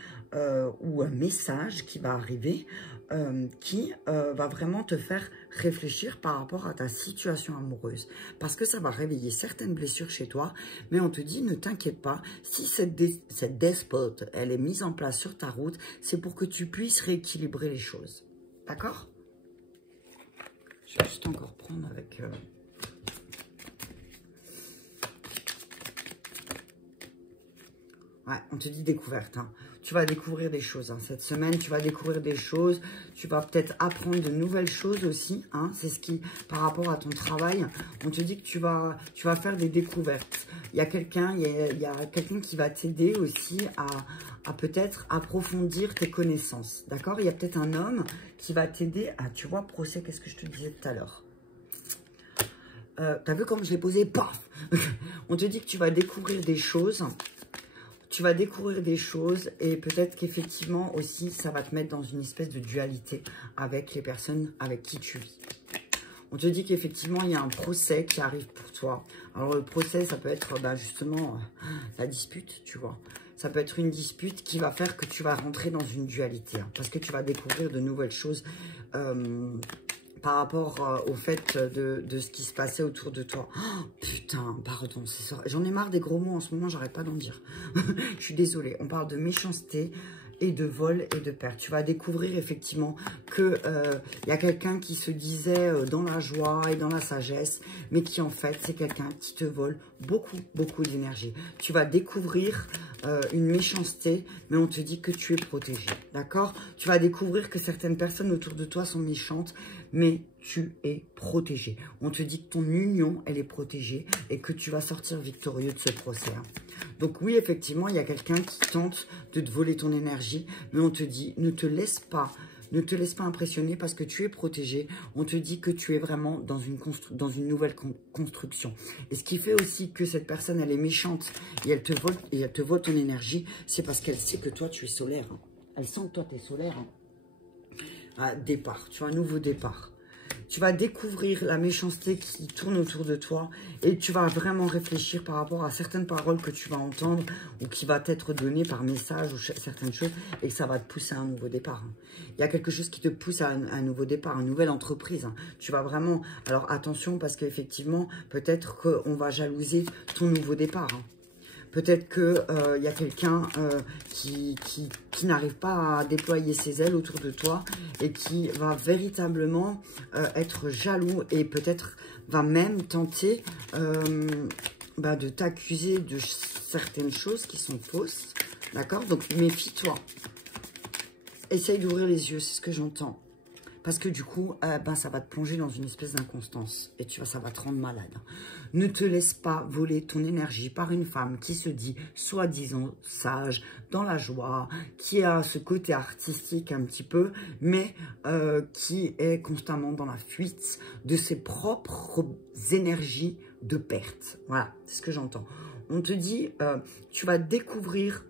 ou un message qui va arriver qui va vraiment te faire réfléchir par rapport à ta situation amoureuse. Parce que ça va réveiller certaines blessures chez toi, mais on te dit, ne t'inquiète pas, si cette despote, elle est mise en place sur ta route, c'est pour que tu puisses rééquilibrer les choses. D'accord? Je vais juste encore prendre avec... Ouais, on te dit découverte. Hein. Tu vas découvrir des choses. Hein. Cette semaine, tu vas découvrir des choses. Tu vas peut-être apprendre de nouvelles choses aussi. Hein. C'est ce qui, par rapport à ton travail, on te dit que tu vas faire des découvertes. Il y a quelqu'un qui va t'aider aussi à peut-être approfondir tes connaissances. D'accord? Il y a peut-être un homme qui va t'aider à, tu vois, procès, qu'est-ce que je te disais tout à l'heure? T'as vu comme je l'ai posé? Paf. On te dit que tu vas découvrir des choses. Tu vas découvrir des choses et peut-être qu'effectivement aussi, ça va te mettre dans une espèce de dualité avec les personnes avec qui tu vis. On te dit qu'effectivement, il y a un procès qui arrive pour toi. Alors, le procès, ça peut être justement la dispute, tu vois. Ça peut être une dispute qui va faire que tu vas rentrer dans une dualité. Hein, parce que tu vas découvrir de nouvelles choses par rapport au fait de ce qui se passait autour de toi. Oh, putain, pardon, c'est ça. J'en ai marre des gros mots en ce moment, j'arrête pas d'en dire. Je suis désolée, on parle de méchanceté et de vol et de perte. Tu vas découvrir effectivement que y a quelqu'un qui se disait dans la joie et dans la sagesse, mais qui en fait, c'est quelqu'un qui te vole beaucoup d'énergie. Tu vas découvrir une méchanceté, mais on te dit que tu es protégé, d'accord? Tu vas découvrir que certaines personnes autour de toi sont méchantes, mais tu es protégé. On te dit que ton union, elle est protégée et que tu vas sortir victorieux de ce procès. Hein. Donc oui, effectivement, il y a quelqu'un qui tente de te voler ton énergie, mais on te dit, ne te laisse pas impressionner parce que tu es protégé. On te dit que tu es vraiment dans une nouvelle construction. Et ce qui fait aussi que cette personne, elle est méchante et elle te vole ton énergie, c'est parce qu'elle sait que toi, tu es solaire. Hein. Elle sent que toi, tu es solaire. Hein. Départ, tu as un nouveau départ. Tu vas découvrir la méchanceté qui tourne autour de toi et tu vas vraiment réfléchir par rapport à certaines paroles que tu vas entendre ou qui va t'être donné par message ou certaines choses et que ça va te pousser à un nouveau départ. Il y a quelque chose qui te pousse à un nouveau départ, une nouvelle entreprise. Tu vas vraiment... Alors attention parce qu'effectivement, peut-être qu'on va jalouser ton nouveau départ. Peut-être qu'il y a quelqu'un qui n'arrive pas à déployer ses ailes autour de toi et qui va véritablement être jaloux et peut-être va même tenter de t'accuser de certaines choses qui sont fausses. D'accord? Donc, méfie-toi. Essaye d'ouvrir les yeux, c'est ce que j'entends. Parce que du coup, ça va te plonger dans une espèce d'inconstance. Et ça va te rendre malade. Ne te laisse pas voler ton énergie par une femme qui se dit soi-disant sage, dans la joie, qui a ce côté artistique un petit peu, mais qui est constamment dans la fuite de ses propres énergies de perte. Voilà, c'est ce que j'entends. On te dit, tu vas découvrir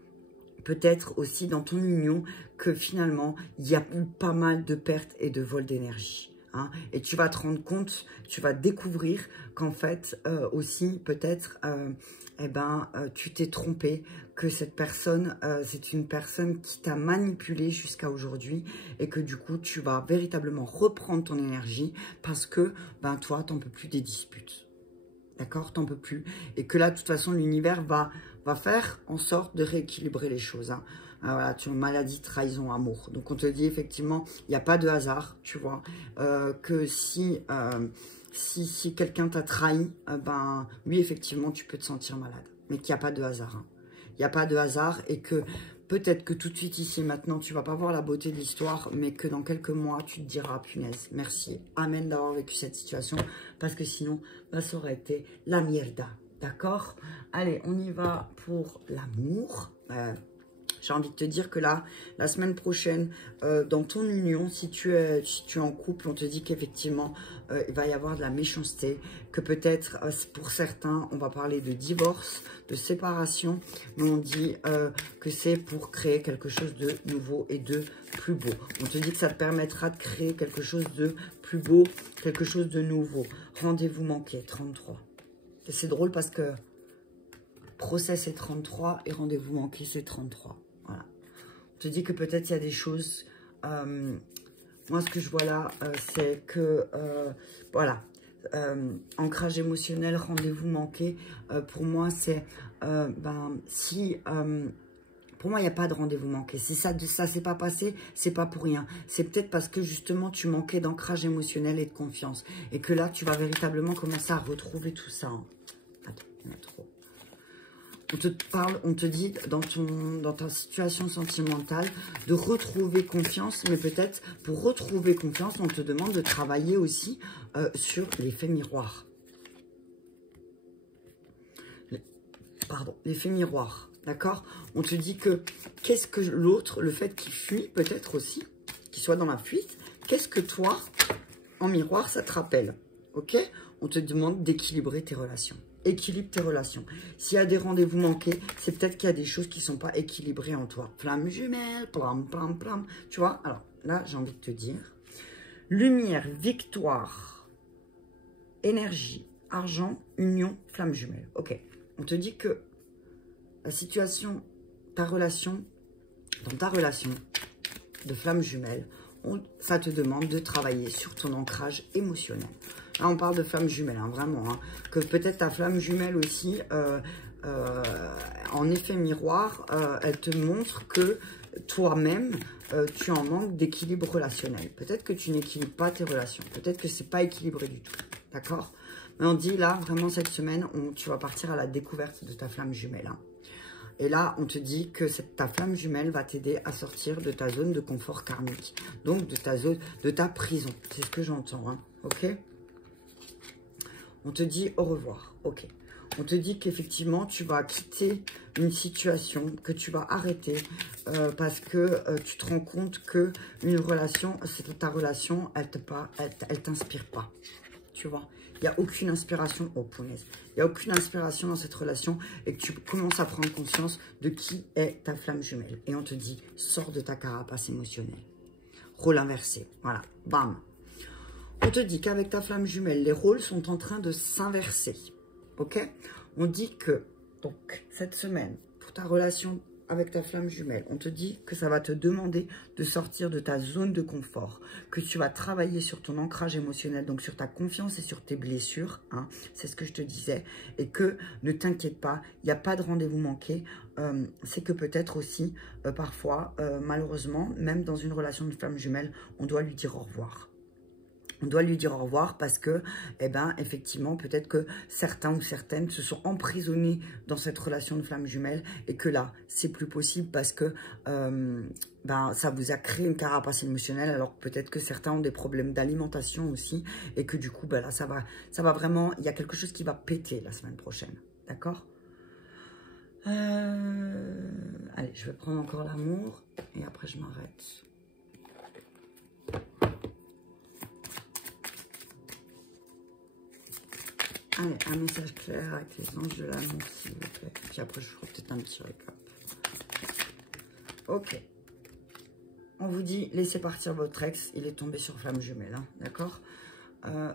peut-être aussi dans ton union que finalement, il y a eu pas mal de pertes et de vols d'énergie. Hein, et tu vas te rendre compte, tu vas découvrir qu'en fait, aussi, peut-être, tu t'es trompé, que cette personne, c'est une personne qui t'a manipulé jusqu'à aujourd'hui et que du coup, tu vas véritablement reprendre ton énergie parce que, toi, t'en peux plus des disputes. D'accord? T'en peux plus. Et que là, de toute façon, l'univers va faire en sorte de rééquilibrer les choses. Hein. Voilà, tu as une maladie, trahison, amour. Donc, on te dit effectivement, il n'y a pas de hasard, tu vois. Que si quelqu'un t'a trahi, oui, effectivement, tu peux te sentir malade. Mais qu'il n'y a pas de hasard. Hein. Il n'y a pas de hasard et que peut-être que tout de suite ici, maintenant, tu ne vas pas voir la beauté de l'histoire, mais que dans quelques mois, tu te diras, punaise, merci, amen d'avoir vécu cette situation, parce que sinon, ça aurait été la mierda. D'accord? Allez, on y va pour l'amour. J'ai envie de te dire que là, la semaine prochaine, dans ton union, si tu es en couple, on te dit qu'effectivement, il va y avoir de la méchanceté, que peut-être, pour certains, on va parler de divorce, de séparation, mais on dit que c'est pour créer quelque chose de nouveau et de plus beau. On te dit que ça te permettra de créer quelque chose de plus beau, quelque chose de nouveau. Rendez-vous manqué, 33. Et c'est drôle parce que procès, c'est 33 et rendez-vous manqué, c'est 33. Voilà. On te dit que peut-être il y a des choses... moi, ce que je vois là, c'est que... voilà. Ancrage émotionnel, rendez-vous manqué. Pour moi, c'est... pour moi, il n'y a pas de rendez-vous manqué. Si ça s'est pas passé, c'est pas pour rien. C'est peut-être parce que justement, tu manquais d'ancrage émotionnel et de confiance. Et que là, tu vas véritablement commencer à retrouver tout ça. Hein. Attends, il y en a trop. On te dit dans ta situation sentimentale de retrouver confiance, mais peut-être pour retrouver confiance, on te demande de travailler aussi sur l'effet miroir. L'effet miroir, d'accord? On te dit que qu'est-ce que l'autre, le fait qu'il fuit, peut-être aussi, qu'il soit dans la fuite, qu'est-ce que toi, en miroir, ça te rappelle, ok? On te demande d'équilibrer tes relations. Équilibre tes relations. S'il y a des rendez-vous manqués, c'est peut-être qu'il y a des choses qui ne sont pas équilibrées en toi. Flamme jumelle, plam, plam, plam. Tu vois? Alors là, j'ai envie de te dire. Lumière, victoire, énergie, argent, union, flamme jumelle. Ok. On te dit que la situation, dans ta relation de flamme jumelle, ça te demande de travailler sur ton ancrage émotionnel. Là, on parle de flamme jumelle, hein, vraiment. Hein, que peut-être ta flamme jumelle aussi, en effet miroir, elle te montre que toi-même, tu en manques d'équilibre relationnel. Peut-être que tu n'équilibres pas tes relations. Peut-être que c'est pas équilibré du tout. D'accord? Mais on dit là, vraiment cette semaine, tu vas partir à la découverte de ta flamme jumelle. Hein. Et là, on te dit que ta flamme jumelle va t'aider à sortir de ta zone de confort karmique. Donc, de ta prison. C'est ce que j'entends. Hein. Ok? On te dit au revoir. Ok. On te dit qu'effectivement, tu vas quitter une situation, que tu vas arrêter parce que tu te rends compte que ta relation, elle t'inspire pas. Tu vois? Il n'y a aucune inspiration. Oh, punaise. Il n'y a aucune inspiration dans cette relation et que tu commences à prendre conscience de qui est ta flamme jumelle. Et on te dit, sors de ta carapace émotionnelle. Rôle inversé. Voilà. Bam. On te dit qu'avec ta flamme jumelle, les rôles sont en train de s'inverser. Ok? On dit que, donc, cette semaine, pour ta relation avec ta flamme jumelle, on te dit que ça va te demander de sortir de ta zone de confort, que tu vas travailler sur ton ancrage émotionnel, donc sur ta confiance et sur tes blessures, hein, c'est ce que je te disais, et que ne t'inquiète pas, il n'y a pas de rendez-vous manqué, c'est que peut-être aussi, parfois, malheureusement, même dans une relation de flamme jumelle, on doit lui dire au revoir. On doit lui dire au revoir parce que, eh ben, effectivement, peut-être que certains ou certaines se sont emprisonnés dans cette relation de flamme jumelle et que là, c'est plus possible parce que ça vous a créé une carapace émotionnelle alors peut-être que certains ont des problèmes d'alimentation aussi et que du coup, ben là, ça va vraiment, il y a quelque chose qui va péter la semaine prochaine, d'accord? Allez, je vais prendre encore l'amour et après je m'arrête. Allez, un message clair avec les anges de l'amour, s'il vous plaît. Puis après, je ferai peut-être un petit récap. Ok. On vous dit, laissez partir votre ex. Il est tombé sur flamme jumelle, hein, d'accord?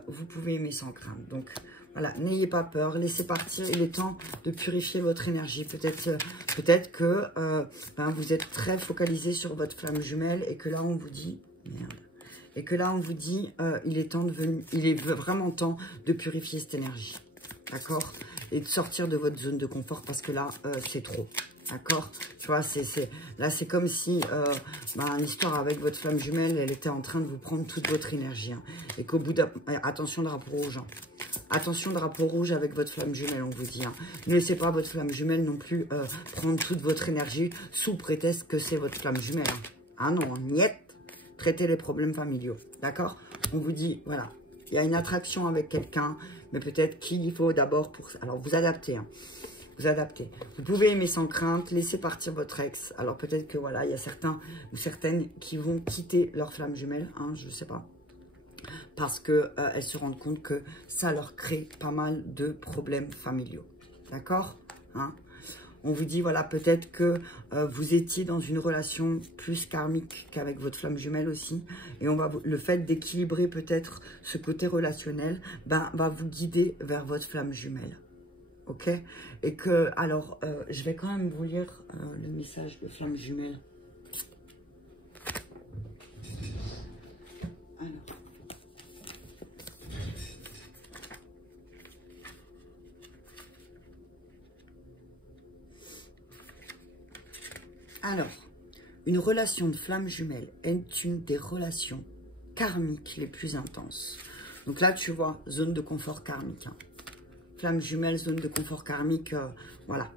Vous pouvez aimer sans crainte. Donc, voilà, n'ayez pas peur. Laissez partir. Il est temps de purifier votre énergie. Peut-être que vous êtes très focalisé sur votre flamme jumelle et que là, on vous dit... Merde. Et que là, on vous dit, il est vraiment temps de purifier cette énergie. D'accord? Et de sortir de votre zone de confort parce que là, c'est trop. D'accord? Tu vois, là, c'est comme si une histoire avec votre flamme jumelle, elle était en train de vous prendre toute votre énergie. Hein, et qu'au bout attention, drapeau rouge. Hein. Attention, drapeau rouge avec votre flamme jumelle, on vous dit. Hein. Ne laissez pas votre flamme jumelle non plus prendre toute votre énergie sous prétexte que c'est votre flamme jumelle. Hein. Ah non, niet. Traiter les problèmes familiaux, d'accord? On vous dit, voilà, il y a une attraction avec quelqu'un, mais peut-être qu'il faut d'abord pour... Alors, vous adaptez, hein, vous adaptez. Vous pouvez aimer sans crainte, laisser partir votre ex. Alors, peut-être que, voilà, il y a certains ou certaines qui vont quitter leur flamme jumelle, hein, je ne sais pas. Parce qu'elles se rendent compte que ça leur crée pas mal de problèmes familiaux, d'accord? Hein? On vous dit, voilà, peut-être que vous étiez dans une relation plus karmique qu'avec votre flamme jumelle aussi. Et le fait d'équilibrer peut-être ce côté relationnel, va vous guider vers votre flamme jumelle. Ok? Et que, alors, je vais quand même vous lire le message de flamme jumelle. Alors, une relation de flamme jumelle est une des relations karmiques les plus intenses. Donc là, tu vois, zone de confort karmique. Hein. Flamme jumelle, zone de confort karmique, voilà,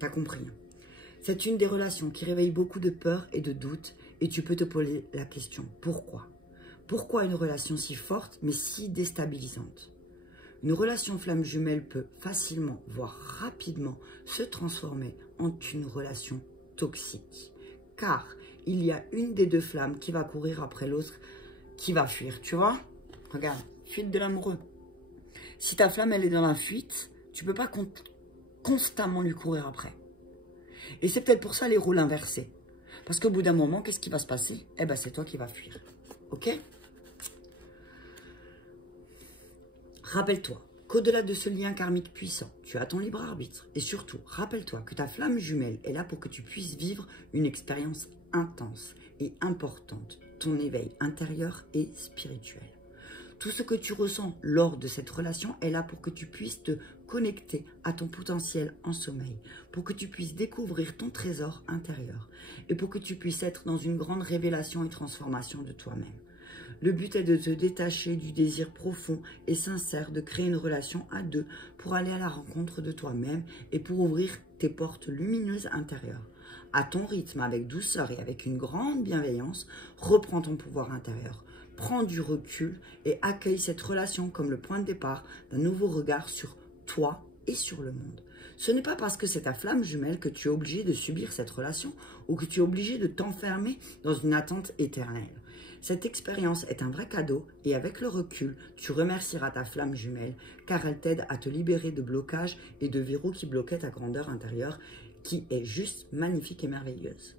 t'as compris. Hein. C'est une des relations qui réveille beaucoup de peur et de doute et tu peux te poser la question, pourquoi? Pourquoi une relation si forte mais si déstabilisante? Une relation flamme jumelle peut facilement, voire rapidement, se transformer en une relation toxique. Car il y a une des deux flammes qui va courir après l'autre, qui va fuir. Tu vois? Regarde, fuite de l'amoureux. Si ta flamme, elle est dans la fuite, tu peux pas constamment lui courir après. Et c'est peut-être pour ça les rôles inversés. Parce qu'au bout d'un moment, qu'est-ce qui va se passer? Eh ben, c'est toi qui vas fuir. Ok? Rappelle-toi qu'au-delà de ce lien karmique puissant, tu as ton libre arbitre. Et surtout, rappelle-toi que ta flamme jumelle est là pour que tu puisses vivre une expérience intense et importante ton éveil intérieur et spirituel. Tout ce que tu ressens lors de cette relation est là pour que tu puisses te connecter à ton potentiel en sommeil, pour que tu puisses découvrir ton trésor intérieur et pour que tu puisses être dans une grande révélation et transformation de toi-même. Le but est de te détacher du désir profond et sincère de créer une relation à deux pour aller à la rencontre de toi-même et pour ouvrir tes portes lumineuses intérieures. À ton rythme, avec douceur et avec une grande bienveillance, reprends ton pouvoir intérieur. Prends du recul et accueille cette relation comme le point de départ d'un nouveau regard sur toi et sur le monde. Ce n'est pas parce que c'est ta flamme jumelle que tu es obligé de subir cette relation ou que tu es obligé de t'enfermer dans une attente éternelle. Cette expérience est un vrai cadeau et avec le recul, tu remercieras ta flamme jumelle car elle t'aide à te libérer de blocages et de verrous qui bloquaient ta grandeur intérieure qui est juste magnifique et merveilleuse.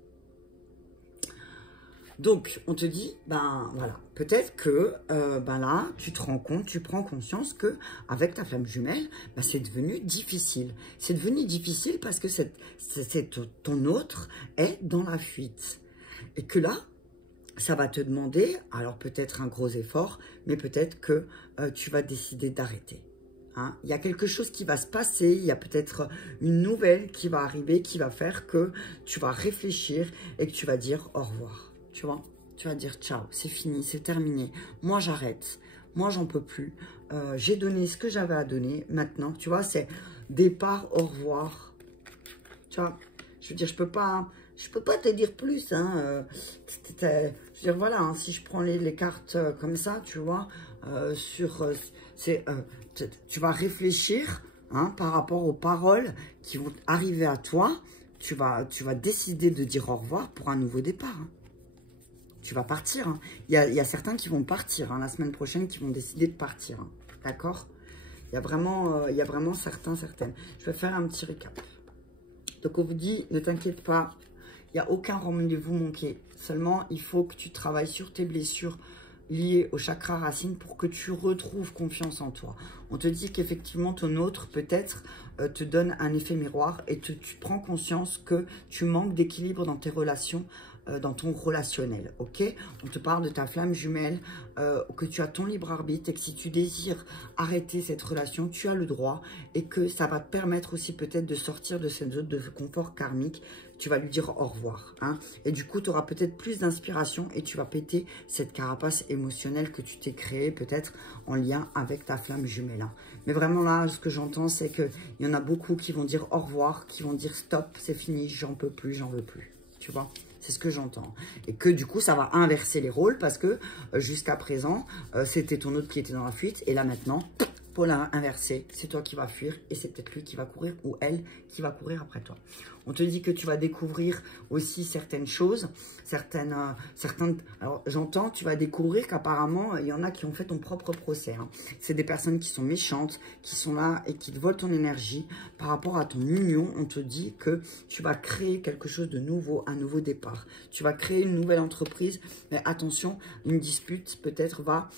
Donc, on te dit, ben voilà, peut-être que là, tu te rends compte, tu prends conscience que avec ta flamme jumelle, ben, c'est devenu difficile. C'est devenu difficile parce que ton autre est dans la fuite. Et que là, ça va te demander, alors peut-être un gros effort, mais peut-être que tu vas décider d'arrêter. Hein? Il y a quelque chose qui va se passer, il y a peut-être une nouvelle qui va arriver, qui va faire que tu vas réfléchir et que tu vas dire au revoir. Tu vois, tu vas dire ciao, c'est fini, c'est terminé. Moi, j'arrête. Moi, j'en peux plus. J'ai donné ce que j'avais à donner. Maintenant, tu vois, c'est départ, au revoir. Tu vois, je veux dire, je peux pas te dire plus. Hein, je veux dire, voilà, hein, si je prends les cartes comme ça, tu vois, tu vas réfléchir hein, par rapport aux paroles qui vont arriver à toi. Tu vas décider de dire au revoir pour un nouveau départ. Hein. Tu vas partir. Hein. Il y a certains qui vont partir hein, la semaine prochaine, qui vont décider de partir. Hein. D'accord ? Il y a vraiment certaines. Je vais faire un petit récap. Donc, on vous dit, ne t'inquiète pas, il n'y a aucun rendez-vous manqué. Seulement, il faut que tu travailles sur tes blessures liées au chakra racine pour que tu retrouves confiance en toi. On te dit qu'effectivement, ton autre, peut-être, te donne un effet miroir et tu prends conscience que tu manques d'équilibre dans tes relations, dans ton relationnel, ok? On te parle de ta flamme jumelle, que tu as ton libre arbitre et que si tu désires arrêter cette relation, tu as le droit et que ça va te permettre aussi peut-être de sortir de cette zone de confort karmique. Tu vas lui dire au revoir, hein? Et du coup, tu auras peut-être plus d'inspiration et tu vas péter cette carapace émotionnelle que tu t'es créée peut-être en lien avec ta flamme jumelle. Hein. Mais vraiment là, ce que j'entends, c'est qu'il y en a beaucoup qui vont dire au revoir, qui vont dire stop, c'est fini, j'en peux plus, j'en veux plus, tu vois? C'est ce que j'entends. Et que du coup, ça va inverser les rôles parce que jusqu'à présent, c'était ton autre qui était dans la fuite. Et là maintenant, pour l'inverser, c'est toi qui vas fuir et c'est peut-être lui qui va courir ou elle qui va courir après toi. On te dit que tu vas découvrir aussi certaines choses, certaines. Alors j'entends, tu vas découvrir qu'apparemment, il y en a qui ont fait ton propre procès. Hein. C'est des personnes qui sont méchantes, qui sont là et qui te volent ton énergie. Par rapport à ton union, on te dit que tu vas créer quelque chose de nouveau, un nouveau départ. Tu vas créer une nouvelle entreprise, mais attention, une dispute peut-être va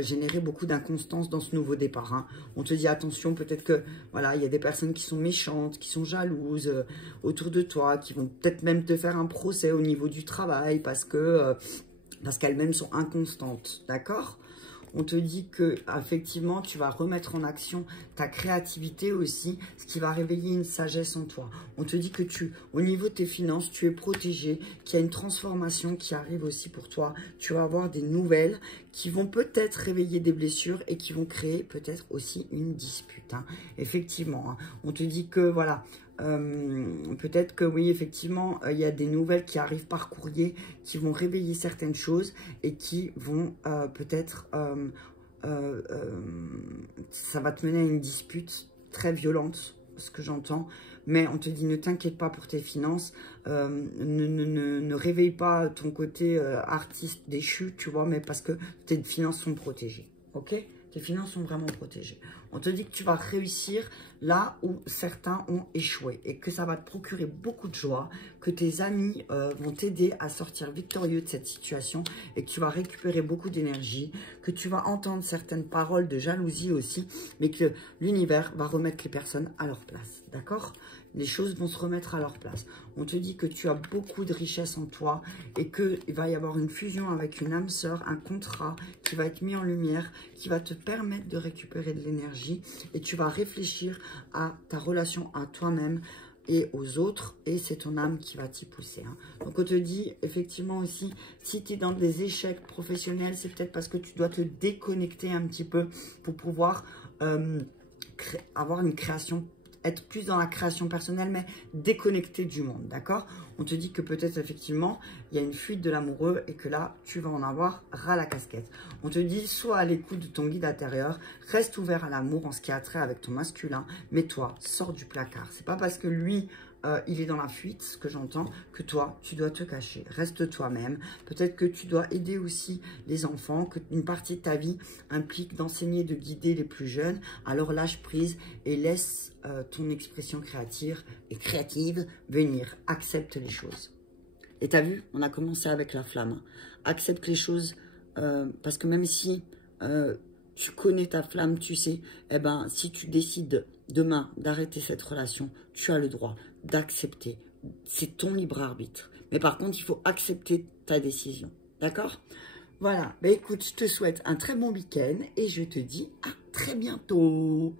générer beaucoup d'inconstance dans ce nouveau départ. Hein. On te dit attention, peut-être que voilà, il y a des personnes qui sont méchantes, qui sont jalouses autour de toi, qui vont peut-être même te faire un procès au niveau du travail parce qu'elles-mêmes sont inconstantes, d'accord ? On te dit que effectivement, tu vas remettre en action ta créativité aussi, ce qui va réveiller une sagesse en toi. On te dit que au niveau de tes finances, tu es protégé, qu'il y a une transformation qui arrive aussi pour toi. Tu vas avoir des nouvelles qui vont peut-être réveiller des blessures et qui vont créer peut-être aussi une dispute. Hein. Effectivement, hein. On te dit que voilà, peut-être que oui, effectivement, il y a des nouvelles qui arrivent par courrier, qui vont réveiller certaines choses et qui vont peut-être, ça va te mener à une dispute très violente, ce que j'entends. Mais on te dit, ne t'inquiète pas pour tes finances, ne réveille pas ton côté artiste déchu, tu vois, mais parce que tes finances sont protégées, ok ? Tes finances sont vraiment protégées. On te dit que tu vas réussir là où certains ont échoué et que ça va te procurer beaucoup de joie, que tes amis vont t'aider à sortir victorieux de cette situation et que tu vas récupérer beaucoup d'énergie, que tu vas entendre certaines paroles de jalousie aussi, mais que l'univers va remettre les personnes à leur place, d'accord ? les choses vont se remettre à leur place. On te dit que tu as beaucoup de richesse en toi et qu'il va y avoir une fusion avec une âme sœur, un contrat qui va être mis en lumière, qui va te permettre de récupérer de l'énergie et tu vas réfléchir à ta relation à toi-même et aux autres, et c'est ton âme qui va t'y pousser. Hein. Donc on te dit effectivement aussi, si tu es dans des échecs professionnels, c'est peut-être parce que tu dois te déconnecter un petit peu pour pouvoir avoir une création, être plus dans la création personnelle, mais déconnecté du monde, d'accord? On te dit que peut-être effectivement, il y a une fuite de l'amoureux et que là, tu vas en avoir ras la casquette. On te dit, sois à l'écoute de ton guide intérieur, reste ouvert à l'amour en ce qui a trait avec ton masculin, mais toi, sors du placard. C'est pas parce que lui, il est dans la fuite, ce que j'entends, que toi, tu dois te cacher. Reste toi-même. Peut-être que tu dois aider aussi les enfants, qu'une partie de ta vie implique d'enseigner, de guider les plus jeunes. Alors lâche prise et laisse ton expression créative venir. Accepte les choses. Et tu as vu, on a commencé avec la flamme. Accepte les choses parce que même si tu connais ta flamme, tu sais, eh ben, si tu décides demain d'arrêter cette relation, tu as le droit d'accepter. C'est ton libre arbitre. Mais par contre, il faut accepter ta décision. D'accord? Voilà. Ben, écoute, je te souhaite un très bon week-end et je te dis à très bientôt.